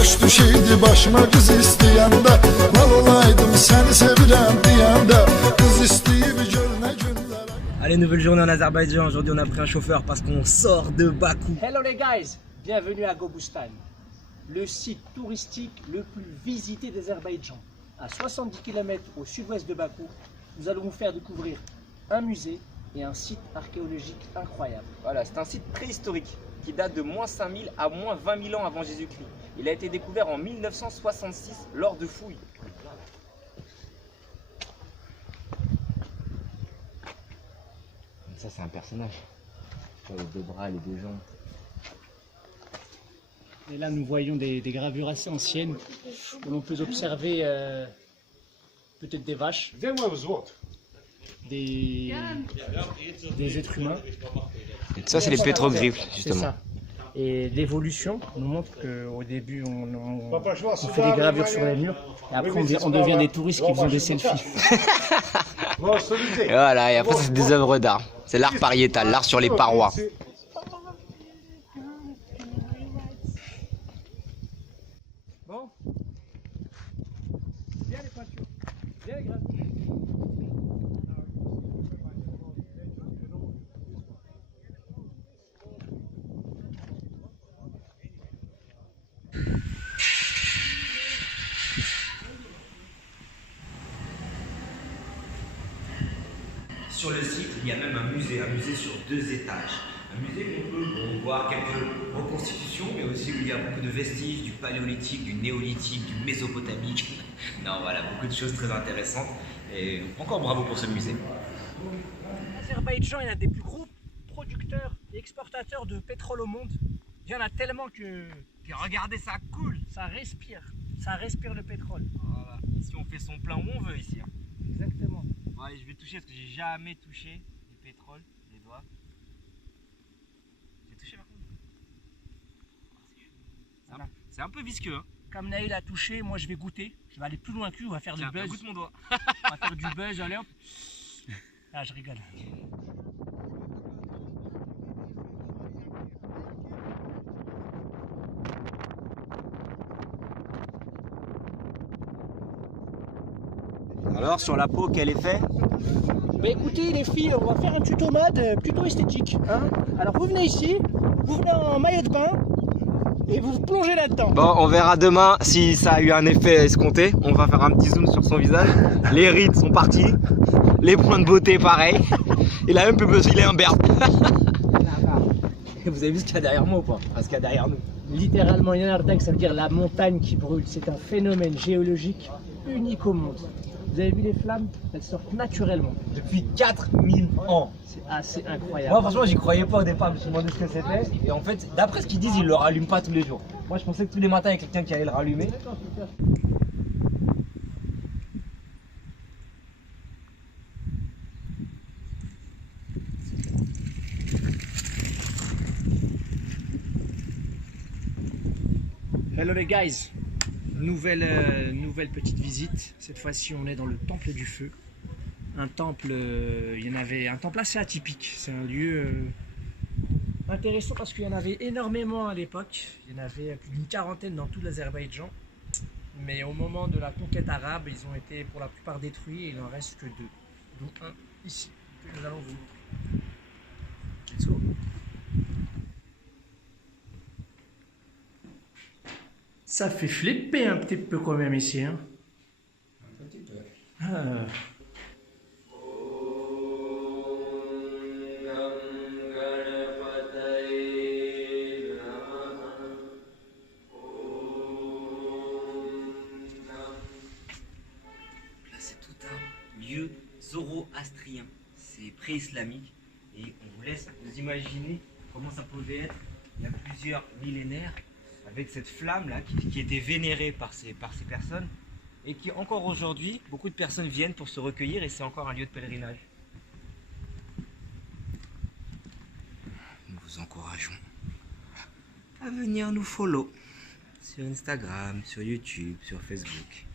Baş düşeydi başıma kız isteyende, mal olaydım seni sevirem diyende, kız isteyip görüne günlere. Allez, nouvelle journée en Azerbaïdjan. Aujourd'hui, on a pris un chauffeur parce qu'on sort de Bakou. Hello les guys, bienvenue à Gobustan, le site touristique le plus visité d'Azerbaïdjan. À 70 km au sud-ouest de Bakou, nous allons vous faire découvrir un musée et un site archéologique incroyable. Voilà, c'est un site préhistorique qui date de moins 5000 à moins 20 000 ans avant Jésus-Christ. Il a été découvert en 1966 lors de fouilles. Ça, c'est un personnage. Les deux bras, les deux jambes. Et là, nous voyons des gravures assez anciennes où l'on peut observer peut-être des vaches, des êtres humains. Et ça, c'est les pétroglyphes, C'est justement. ça. Et l'évolution nous montre qu'au début, on fait des gravures sur les murs et après, on devient des touristes qui font des selfies. Et voilà, et après, c'est des œuvres d'art. C'est l'art pariétal, l'art sur les parois. Bon. Bien les peintures. Bien les gravures. Sur le site, il y a même un musée sur 2 étages. Un musée où on peut voir quelques reconstitutions, mais aussi où il y a beaucoup de vestiges du paléolithique, du néolithique, du mésopotamique. Non, voilà, beaucoup de choses très intéressantes. Et encore bravo pour ce musée. L'Azerbaïdjan est l'un des plus gros producteurs et exportateurs de pétrole au monde. Il y en a tellement que regardez, ça coule, ça respire le pétrole. Voilà. Ici, on fait son plein où on veut ici. Exactement. Bon, allez, je vais toucher parce que j'ai jamais touché du pétrole, les doigts. J'ai touché par contre. Voilà. C'est un peu visqueux. Hein. Comme Naïl a touché, moi je vais goûter. Je vais aller plus loin que lui, on va faire du Tiens, buzz. goûte mon doigt. On va faire du buzz, allez hop. Ah, je rigole. Alors, sur la peau, quel effet? Bah écoutez les filles, on va faire un tuto mode plutôt esthétique. Hein. Alors vous venez ici, vous venez en maillot de bain et vous plongez là-dedans. Bon, on verra demain si ça a eu un effet escompté. On va faire un petit zoom sur son visage. Les rides sont parties. Les points de beauté, pareil. Il a même plus besoin, il est imberbe. Vous avez vu ce qu'il y a derrière moi ou pas? Enfin, ce qu'il y a derrière nous. Littéralement, Yanardek, ça veut dire la montagne qui brûle. C'est un phénomène géologique unique au monde. Vous avez vu les flammes? Elles sortent naturellement. Depuis 4000 ans. C'est assez incroyable. Moi, franchement, j'y croyais pas au départ. Je me suis demandé ce que c'était. Et en fait, d'après ce qu'ils disent, ils le rallument pas tous les jours. Moi, je pensais que tous les matins, il y a quelqu'un qui allait le rallumer. Hello les guys, nouvelle petite visite. Cette fois-ci on est dans le temple du feu. Un temple, il y en avait un temple assez atypique. C'est un lieu intéressant parce qu'il y en avait énormément à l'époque. Il y en avait plus d'une quarantaine dans tout l'Azerbaïdjan. Mais au moment de la conquête arabe, ils ont été pour la plupart détruits et il n'en reste que 2. Dont un ici, que nous allons vous montrer. Let's go. Ça fait flipper un petit peu quand même ici. Hein. Un petit peu. Ah. Là, c'est tout un lieu zoroastrien. C'est pré-islamique. Et on vous laisse vous imaginer comment ça pouvait être il y a plusieurs millénaires. Avec cette flamme là qui était vénérée par ces personnes et qui encore aujourd'hui, beaucoup de personnes viennent pour se recueillir et c'est encore un lieu de pèlerinage. Nous vous encourageons à venir nous follow sur Instagram, sur YouTube, sur Facebook.